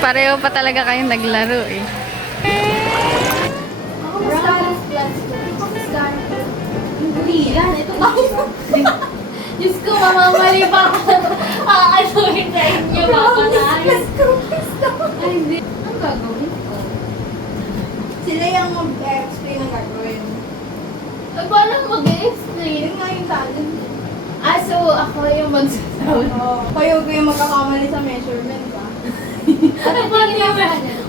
Pareho pa talaga kayong naglaro eh. Ito tayo. Diyos ko, mamamali pa ako. Aanoin sa inyo, baka na. Ay, hindi. Ang gagawin ko? Sila yung mag-explain ng gagawin. Ay, paano mag-explain? Yun nga yung talent. Ah, so ako yung magsasabi. Oo. Kayo yung magkakamali sa measurement, ha? Ano ba niya?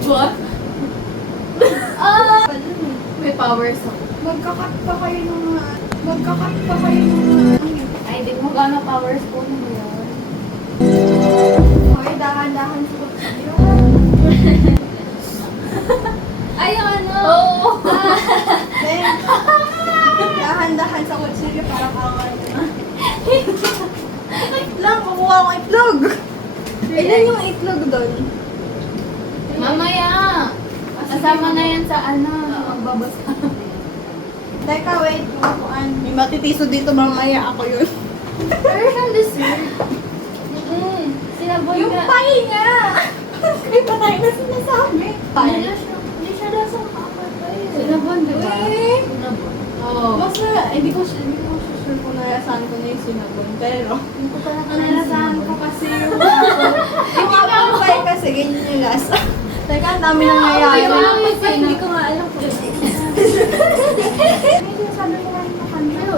What? Ah! May powers ako. Magkakat pa kayo ng mga... Magkakat pa kayo ng mga... Ay, di mo gana powers ko mo yun. Okay, dahan-dahan sa kutsilyo. Ay, yung ano? Oo. Then, dahan-dahan sa kutsilyo para kawal. Lang, kukuha akong itlog. Ilan yung itlog doon? Mamaya. Kasama na yan sa ano, magbabasa. Teka, wait. Kukuhaan. May matitiso dito mamaya ako yun. Where's ang dessert? Sinaboy Yung ka. pie niya! May patay na sinasabi. Hindi siya nasa kakapal pa yun. Sinabon, di ba? Eh. Sinabon. Oo. Basta, hindi ko sure kung narasahan ko na yung sinabon. Pero, Hindi ko pala narasahan ko kasi yung yung apple pie kasi ganyan yung lasa. Teka, ang dami nang nangyayari. Hindi ko nga alam kung Hindi sabi ko lang yung kanina. ano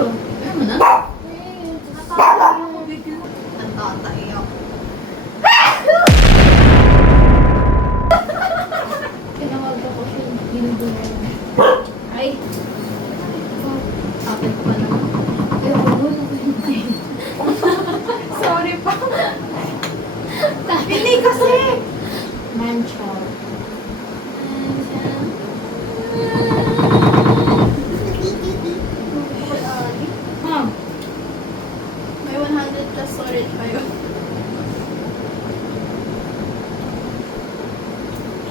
mo na? Nakakatawa ako bigla. Nantatay ako. Tinawag ako siya. Ginugulo niya. Ay. Apple ko pa naman. Pero gulo ko yung kain. Sorry pa. Hindi kasi. Manchow. Ma'am. May 100 plus storage pa yun.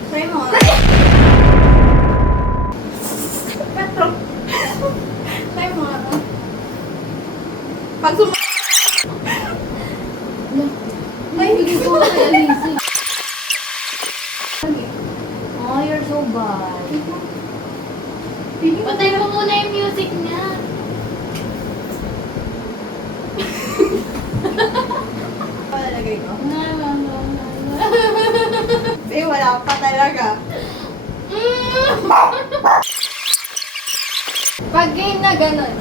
Try mo. Petro. Try mo. Pag Ay, hindi ko kaya lazy. Oh, you're so bad. Patay mo muna yung music niya. Palalagay ko. Eh, wala pa talaga. Pag game na gano'n.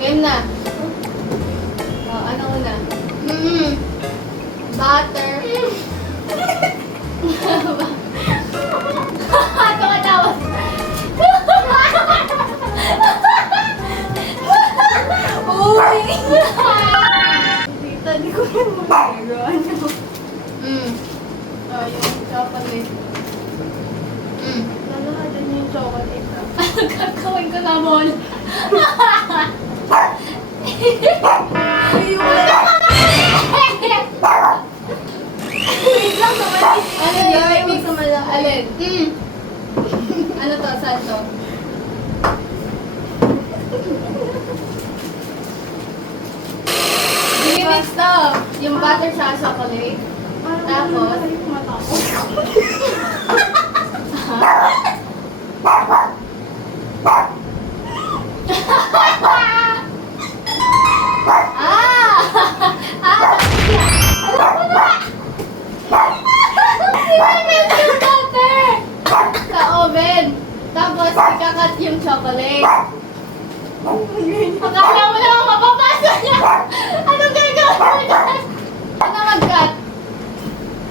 Game na. Oh, ano una? Butter. Tawa-tawa. Uy! Tita, di ko yung magagawa. Ano? Oh, yung chocolate. Lalahadan niyo yung chocolate. Kakawin ko na mall. Ay, wala. Wait lang, sumali. Ano Ay, yung huwag sumalaki. Alin? Ano to? Saan to? Remix to. Yung butter sa chocolate. Tapos? Sa oven. Tapos, ikakat yung chocolate. Akala mo naman mapapasa niya. Anong gagawin mo dyan? Ano mag-cut?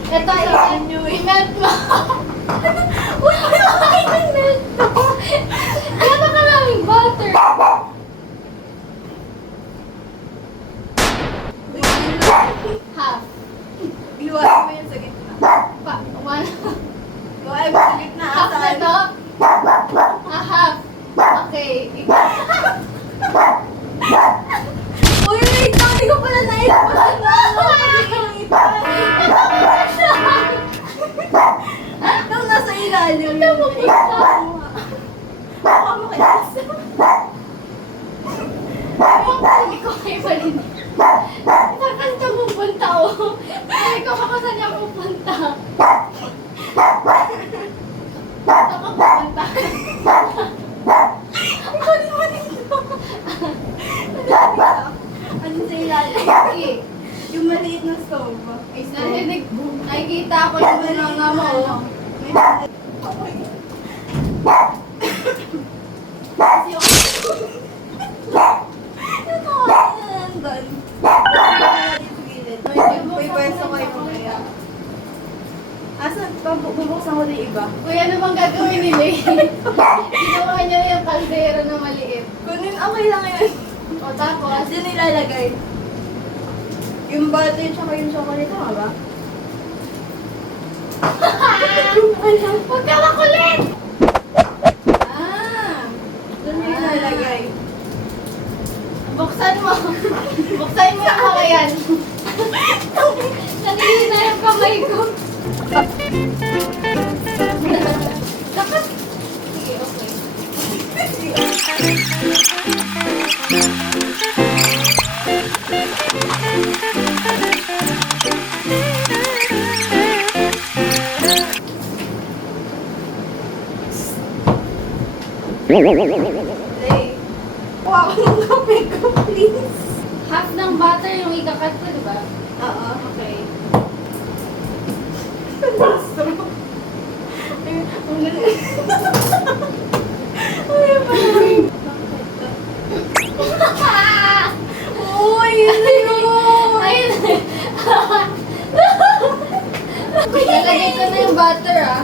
Ito yung i-melt mo. Uy, ay, i-melt mo. Gano'n karaming butter. Half. Iwasan mo yun sa gitna. One. Iwasan mo sa gitna. Half na to? Half. Okay. Uy, wait lang. Hindi ko pala na-ipunan na. ilalim. Ito mo Baka makilasa. Sabi ko kayo balin. Saan ka pupunta oh? Sabi ko baka saan niya pupunta. Saan ka pupunta? Ikaw din mo dito. Ano sa ilalim? Okay. Yung maliit na stove. Ay, Narinig, nakikita ko yung mga mo. Oh. Kasi ako. Yung tawa na nandun. May pwesto ko yung mamaya. Asan? Bubuksan ko na yung iba. Kuya, ano bang gagawin ni Lay? Ginawa niya yung kaldero na maliit. Kunin, okay lang yun. O tapos, Diyan nilalagay. Yung butter tsaka yung chocolate, tama ba? huwag ka makulit! Doon nilalagay. Buksan mo. Buksan mo yung mga yan. Nanihina yung kamay ko. Dapat. Sige, okay. Lay. Wow, ang kape ko, please. Half ng butter yung ikakat ko, di ba? Oo. Okay. Ang galing. Ay, parang. Uy, yun yun. Ayun. Nalagay ko na yung butter, ah.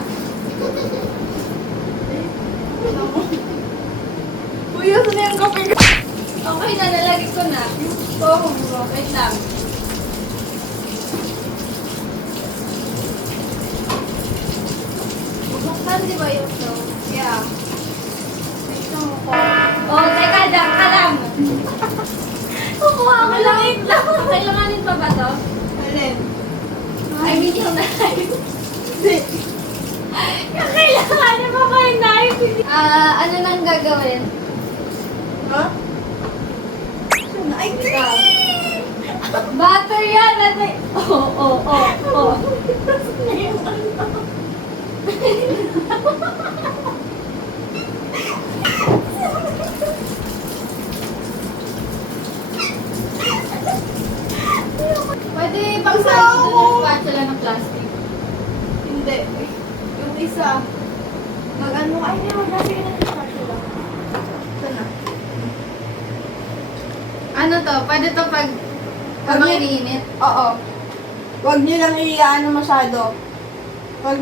Uy, yun na yung kape ko. Okay na, nalagay ko na. Oh, Wait lang. Buksan, di ba yung show? yeah. Ito mo ko. Oh, teka, dang ka lang. Kukuha ko lang ito. Kailanganin pa ba to? Alin? I mean, yung knife. Hindi. Kailanganin pa ba yung knife? Ano nang gagawin? Ha? Ay, Ikaw. Butter yan! Oh. Pwede pang sa yung spatula ng plastic. Hindi. Yung isa. Mag-ano ka? Ay, hindi. Maglagay na ng spatula. Ito na. Ano to? Pwede to pag habang iniinit? Oo. Huwag niyo lang iyaano masyado. Huwag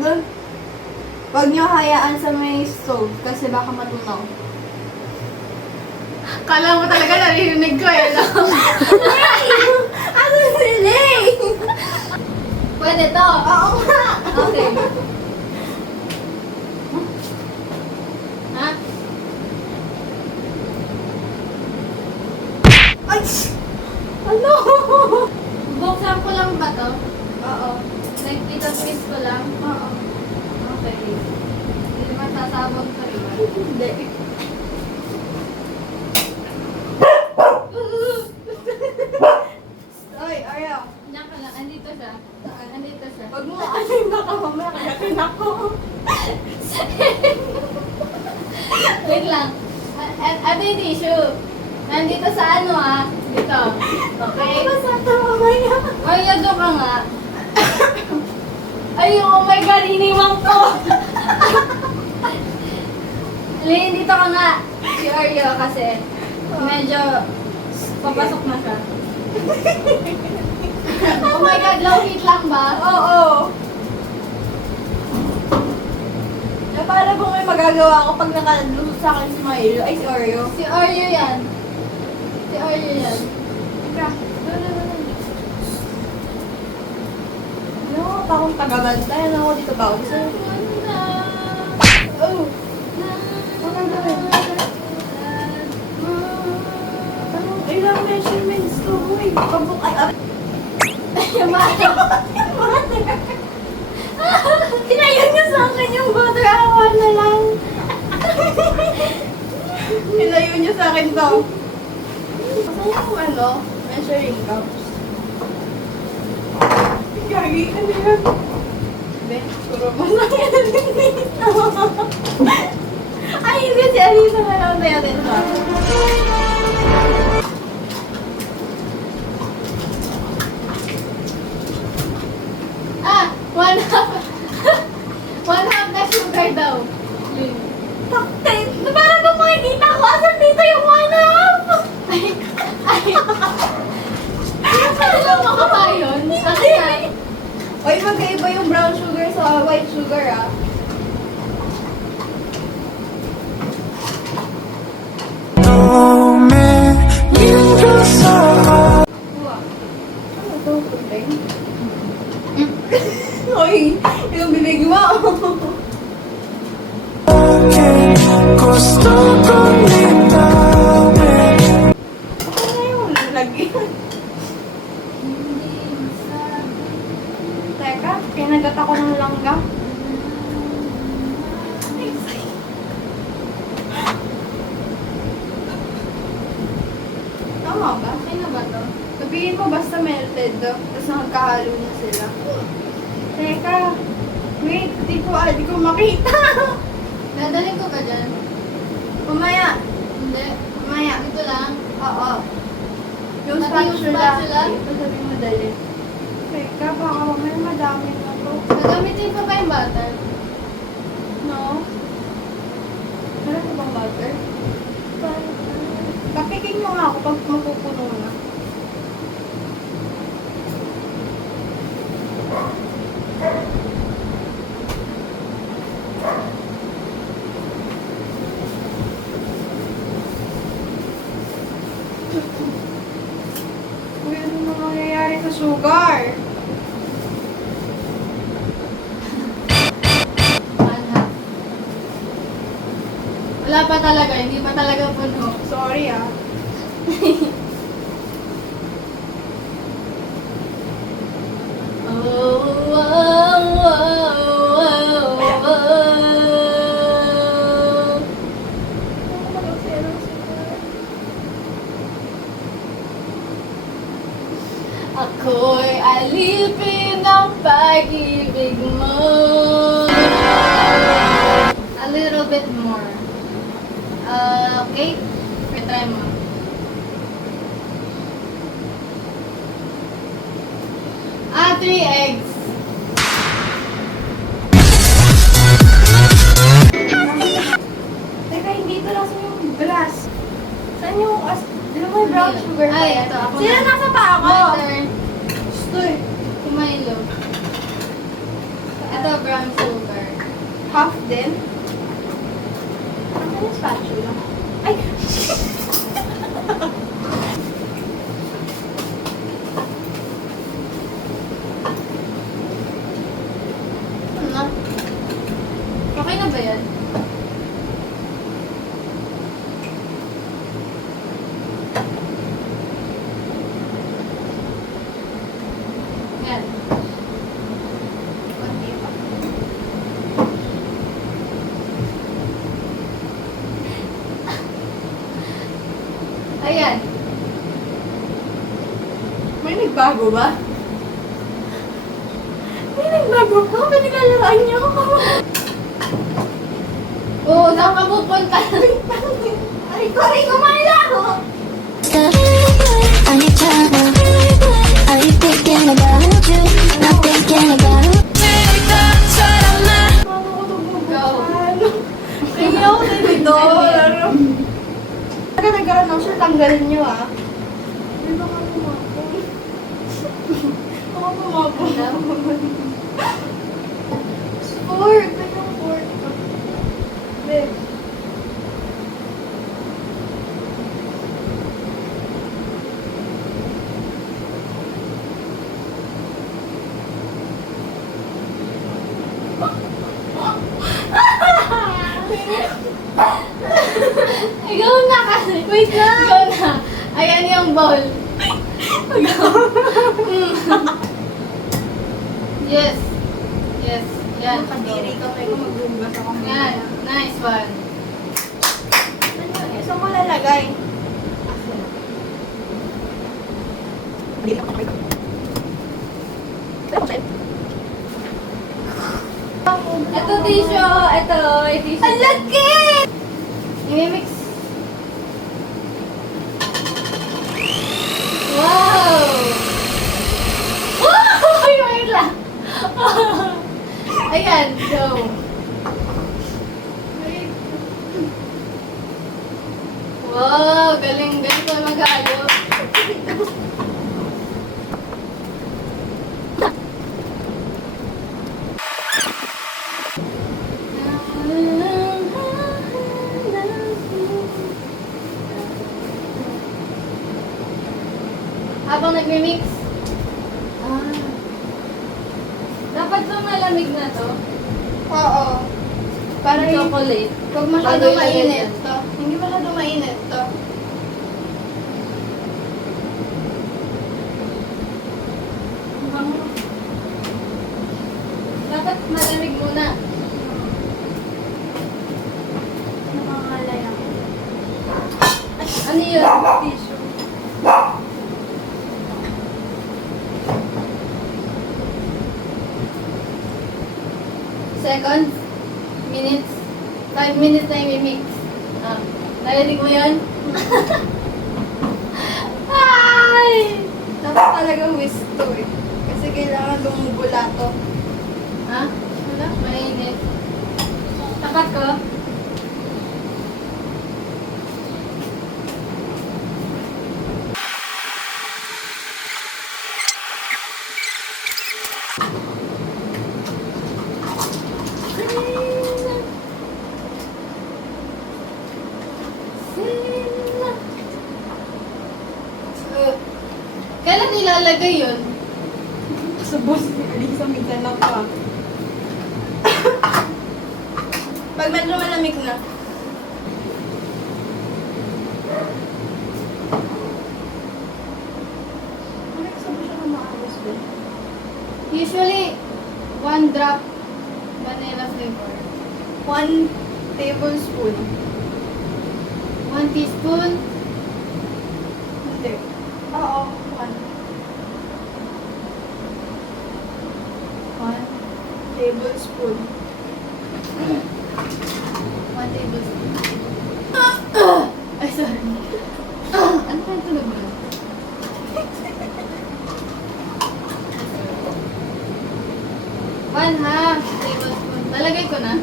niyo hayaan sa may stove kasi baka matunaw. Kala mo talaga narinig ko eh. No? Ano sila Pwede to? Oo nga. Okay. Ha? Ay! Ano? Buksan ko lang ba to? Oo. Nagkita-twist ko lang? Oo. Okay. Hindi naman sasabog ka rin. Hindi. Oy, Arya. Diyan ka lang. Andito siya. Andito siya. Huwag mo aanin baka mamaya kayakin ako. Wait lang. Ano yung tissue? Nandito sa ano ah? Dito. Okay? Masata mamaya. Ay, yado ka nga. Ay, oh my God, iniwang ko. Lin, dito ka nga. Si Oreo kasi medyo papasok na siya. Oh my God, low heat lang ba? Oo. Para kung may magagawa ko pag nakalusot sa akin si Milo, ay si Oreo. Si Oreo yan. Si Oreo yan. Teka. Ano, takong tagabantay. Ano ako dito ba? Gusto mo? Oh. Ano gawin? Anong ilang measurements to? Uy, pabuk... Ay, Yamata. Tinayan niyo sa akin yung butter. 1 na lang. Nilayo niyo sa akin to. Saan yung measuring cups? Gagi, ano yun? Hindi, puro masakit na dito. Ay, hindi, si Alisa na lang tayo din siya. Ah, 1/2. 1/2 na sugar daw. Yun. Taktin! Parang nung makikita ko, asan dito yung 1/2? Ay. Ano lang makapayon? Asan? Oy, magkaiba yung brown sugar sa white sugar, ah. Wow. Ano to? Kunting? Oy, yung bibig mo. Gusto kong linawin. Ano yung lagyan? Teka, kinagat ako ng langgam. Tama ba? Sino ba to? Sabihin mo basta melted, tapos nagkahalo na sila. Teka, wait, di ko makita. Dadalhin ko ba dyan? Mamaya, Hindi. mamaya. Ito lang. Oo. Yung Pati yung spatula. spatula? Ito sabi mo dali. Teka, baka mamaya madami na to. Gagamitin ko pa yung butter. No? Meron ka bang butter? Pakiking mo nga ako pag mapupuno na. Uy, ano na mangyayari sa sugar? Anak. Wala pa talaga. Hindi pa talaga puno. Sorry ah. Oh, oh, oh, oh, oh. Ako'y alipin ng pag-ibig mo. A little bit more. Okay? Try mo. Ah, 3 eggs. Teka, hindi ito lang yung glass. Saan yung di ba may brown sugar pa Ay, yan? ito, ako Sino na. nasa pa ako? Butter. Gusto eh. Milo. Ito, brown sugar. Half din? Ano yung spatula? Ay! Ano na? Okay na ba yan? Yan. Konti pa. Ayan. May nagbago ba? May nagbago ba? Pinaglalaan niyo ako. Oo, saan ka pupunta? Ay, kori, kumala ako! 아니잖아. Are you thinking about you? Not thinking about Paano ko ito bubuksan? Kaya ako dito. Taga nag-ano siya, tanggalin niyo ah. Di ba ka kumapon? Ako kumapon. Fork! Kanyang fork. Babe. Ikaw na kasi. Wait lang. Ikaw na. Ayan yung bowl. Yes. Yes. Yan. Kadiri ka kayo, magbubugas ako. Yan. Nice one. Saan mo lalagay? Ito tissue. Ito. May tissue. Ang laki! I-mix. Wow! Wow! Wait lang. Ayan, go. Wow, galing ko mag-ayo. Habang nagmi-mix. Dapat ba malamig na to? Oo. Para yung Chocolate. Huwag masyado Bago ilagay mainit yan. to. Hindi masyado mainit to. Dapat malamig muna. Nakangalay ako. Ano yun? Tissue. Seconds? Minutes? 5 minutes na i-mix. Narinig mo yun? Ay! Dapat talaga whisk to eh. Kasi kailangan lumubula to. Ha? Wala? Mainit. Tapat ko? Kailan nilalagay yun? Sa boss ni Alisa, minsan lang pa. Pag medyo malamig na. Ano sabi siya na maayos ba? Usually, 1 drop vanilla flavor. 1 tablespoon. 1 teaspoon. Hindi. Oo, 1 tablespoon. 1 tablespoon. Ay, sorry. Ano ka tunog mo? 1/2 tablespoon. Nalagay ko na. 1/2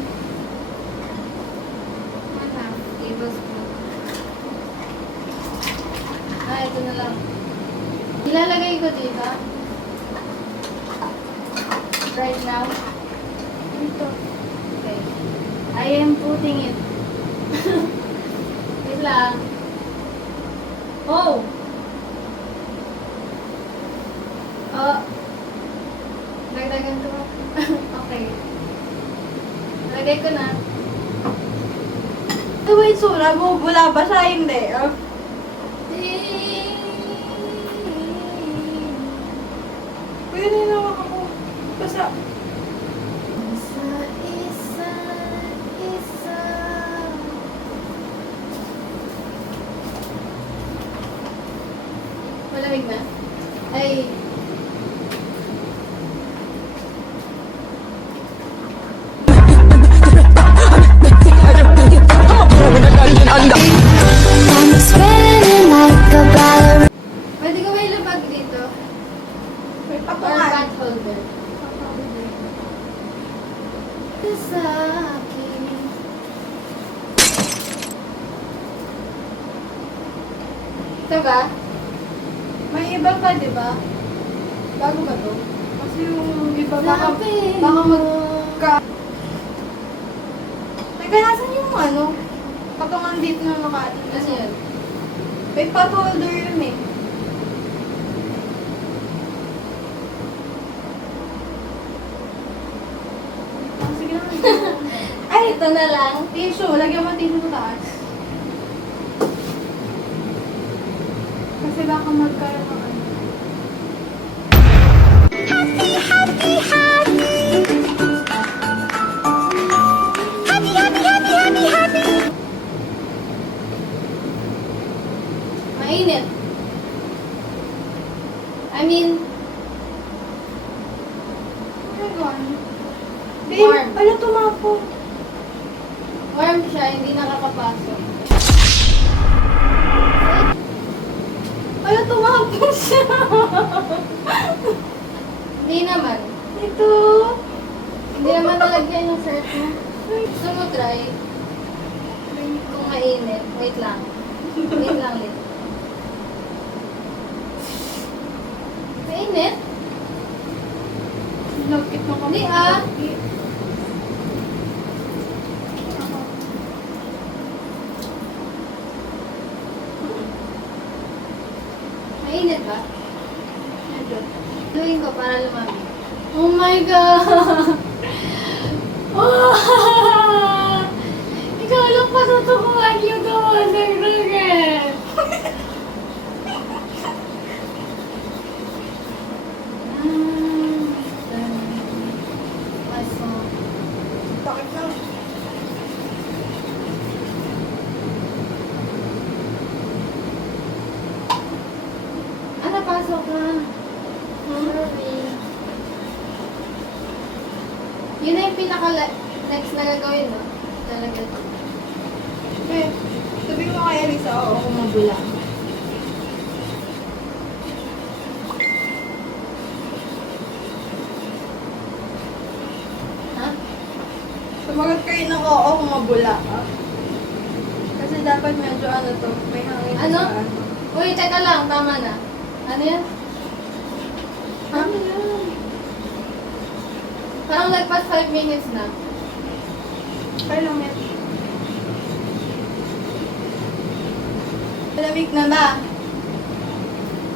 tablespoon. Ito na lang. Ilalagay ko dito. Right now. Dito. Okay. I am putting it. Wait lang. Oh! Oh. Dagdagan ko. Okay. Lagay ko na. Ito ba yung sura? Bubula ba siya? Hindi. Oh. Pwede na yung hawak ako. Basta. Isa. Malamig na? Ay. I'm spinning like a ballerina. Pwede ko ba ilabag dito? May Or patungan. pot holder? Sa akin. Ito ba? May iba pa, di ba? Bago ba to? Kasi yung iba baka Lapin baka mo. magka... Teka, nasan yung ano? Patungan dito na nakatin. Kasi yun. May pot holder yun eh. Ah, sige na. Ay, ito na lang. Tissue. Lagyan mo tissue sa taas. Kasi baka magkaroon ng ano. Warm. Ano tumapo? Warm siya, hindi nakakapasok. Ano tumapo siya? Hindi naman. Ito. Hindi naman nalagyan yung shirt mo. Gusto mo try? Kung mainit. Wait lang. Wait lang ulit. Mainit? Lapit mo kami. Hindi ah. Mainit ba? Gawin ko para lumamig. Oh my God! Oh! Ikaw lang patutukuhan yung gawa ng rocket! Aso. Bakit lang? Ano, pasok na? Sorry. Yun na yung pinaka-next na gagawin, no? Talaga. Eh, sabi mo kay Elisa, oo, kumabula. Ha? Sumagot kayo ng oo, kumabula ka. Kasi dapat medyo ano to, may hangin Ano? sa ano. Uy, teka lang. Tama na. Ano yan? Ano yan? Parang lagpas 5 minutes na. Kaya lang yan. Malamig na ba?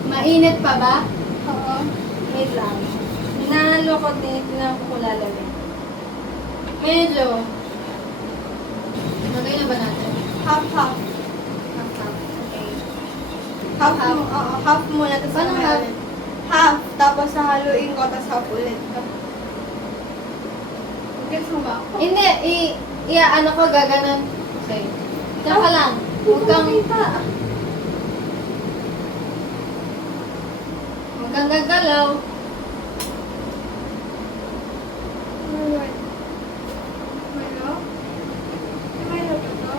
Mainit pa ba? Oo. Wait lang. Hinahalo ko din, tinang ko lalagay. Medyo. Lagay na ba natin? Half-half. Half-half. Okay. Half, Half. half muna, tapos Paano mamaya half? ulit. Half, tapos hahaluin ko, tapos half ulit. Gets mo ba ako? Hindi. Ano ko, gaganon. Okay. Tsaka lang. Huwag kang gagalaw. Alright. Milo? Milo ba to?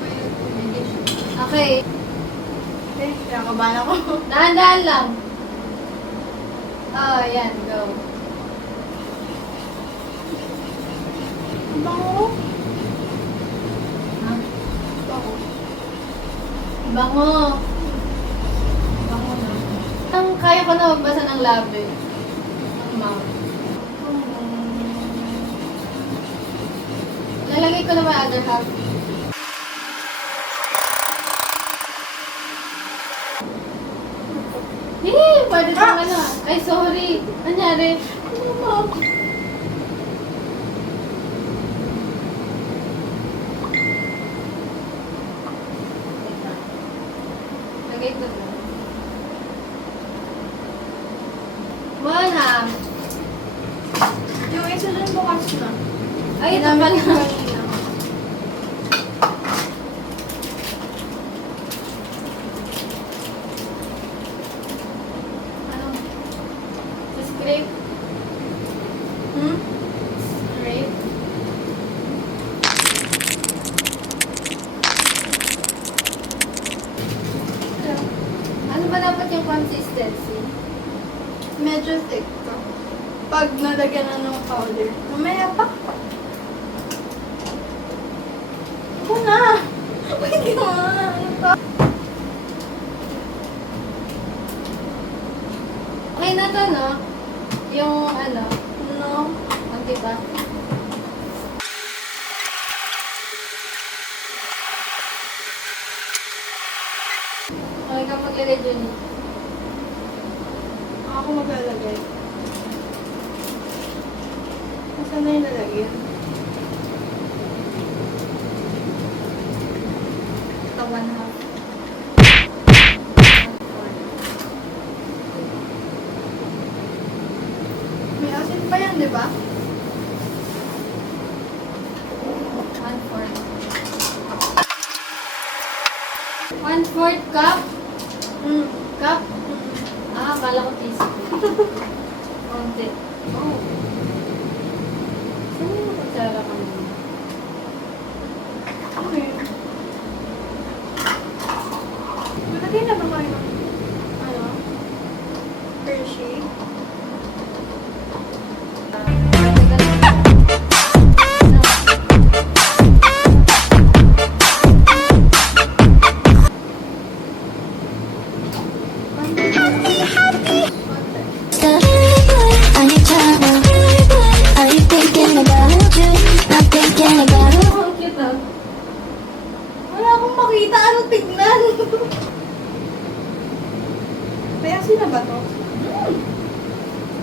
Milo combination. Okay. Eh, kinakabahan ako. Dahan-dahan lang. Oh, yan. Go. Ang bango. Ha? Bango. Bango. Bango na. Ang kaya ko na magbasa ng labi. Ang mouth. Lalagay ko na ba other half? Pwede pang ano. Ay, sorry. Anyari? Lagay ko na. One half. Yung isa dun bukas na. Ay, ito Ginamit ko pala. kanina. Ano? Scrape. Hmm? Scrape. Ano ba dapat yung consistency? Medyo thick to. Pag nalagyan na ng powder. Mamaya pa. Ako na. Hindi mo na. Ano to? Okay na to, no? Yung ano, No. ang diba? Okay ka maglagay dyan eh. Ako maglalagay. Nasaan na yung lalagyan? Ito, one half. May asin pa yan, di ba? One fourth. One fourth cup? Hmm. Cup? Ah, akala ko teaspoon. Konti. Oh. Saan yung yan! May asin na ba to?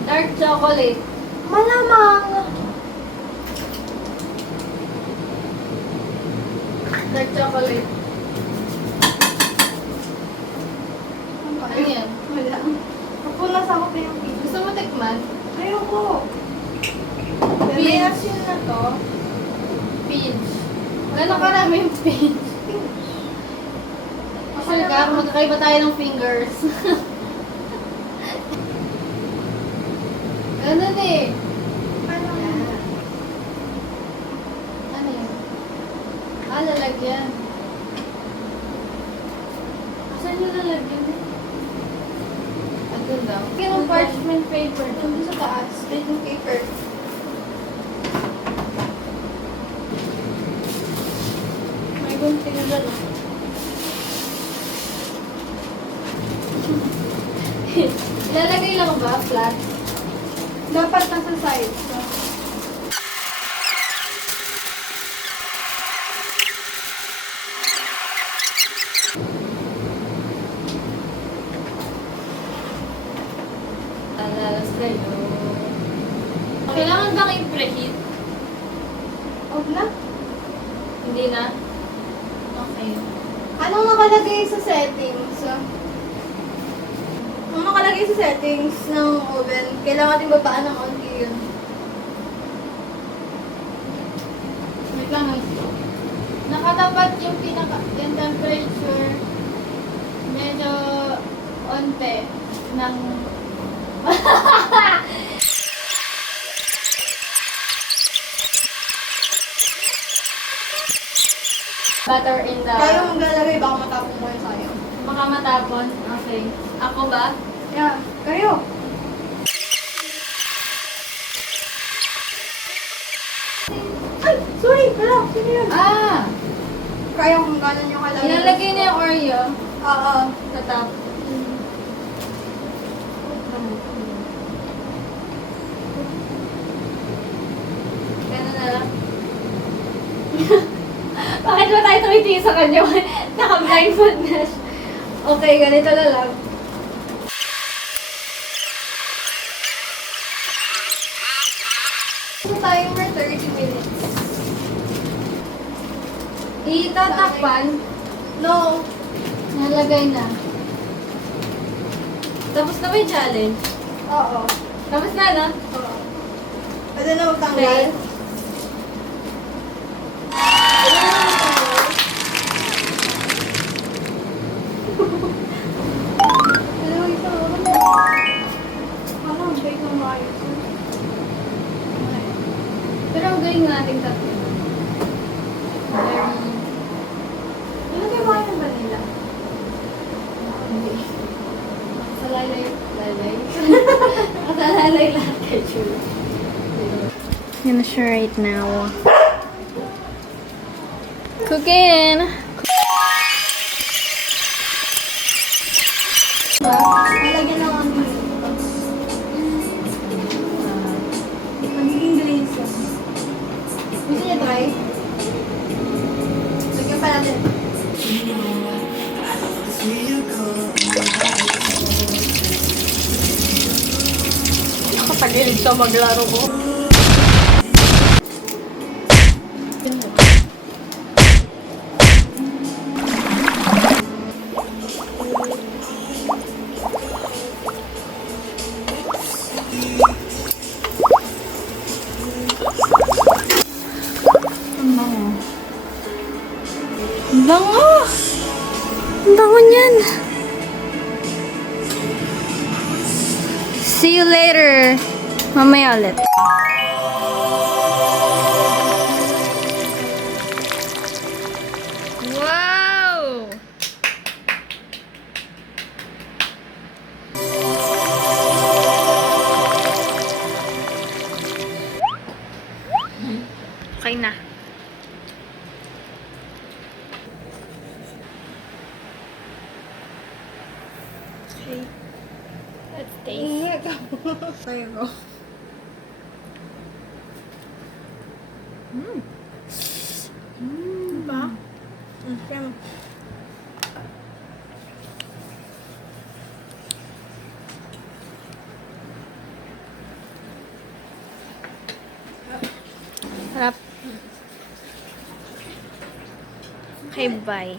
Dark chocolate. Malamang! Dark chocolate. Ano yan? Wala. Napunas ako pa yung pizza. Gusto mo tikman? Ayoko. May asin na to. Peach. Gano'ng karami yung peach? Kasi magkakaiba tayo ng fingers. Ganun eh. Ano? Ano yan? Lalagyan. Saan yung lalagyan? Andun daw. Kaya ng parchment paper. Nandun sa taas. Written paper. May gunting na dyan. Ilalagay lang ba? Flat? Dapat nasa side. Alalas kayo. Kailangan bang i-preheat? Huwag na. Hindi na? Okay. Anong nakalagay sa settings? Anong nakalagay sa settings ng oven? Kailangan din babaan ng onti yun. Wait lang. Nakatapat yung yung temperature. Medyo onte ng butter in the... Tayo maglalagay, baka matapon ko yung sayo. Baka matapon. Okay. Ako ba? Yeah, kayo. Ay, sorry, wala. Sino yun? Ah! Kaya kung gano'n yung kalagay. Ilalagay na yung Oreo Oo. sa top. Ganun na lang. Bakit ba tayo tumitingin sa kanya? Naka-blindfold na siya. Okay, ganito na lang. So, timer 30 minutes. Itatakpan. No. Nalagay na. Tapos na ba yung challenge? Oo. Tapos na, no? Oo. Pwede na magtanggal. Okay. Ano ito? Ano, bake ng maayos. Pero ang galing natin tatlo. Very... Ilagay mo kayo ng vanilla. Hindi. Sa lalay. Sa lalay lahat kay Chula. I'm gonna show right now. Cooking! Nalagyan ng ano. Magiging glaze yan. Gusto niya try? Lagyan pa natin. Nakapagilid siya maglaro ko. Ang bango! Ang bango niyan! See you later! Mamaya ulit. Wow! Okay na. Okay. Let's taste. Iiyak ka. Tayo ko. Diba? Siyempre. Okay, bye.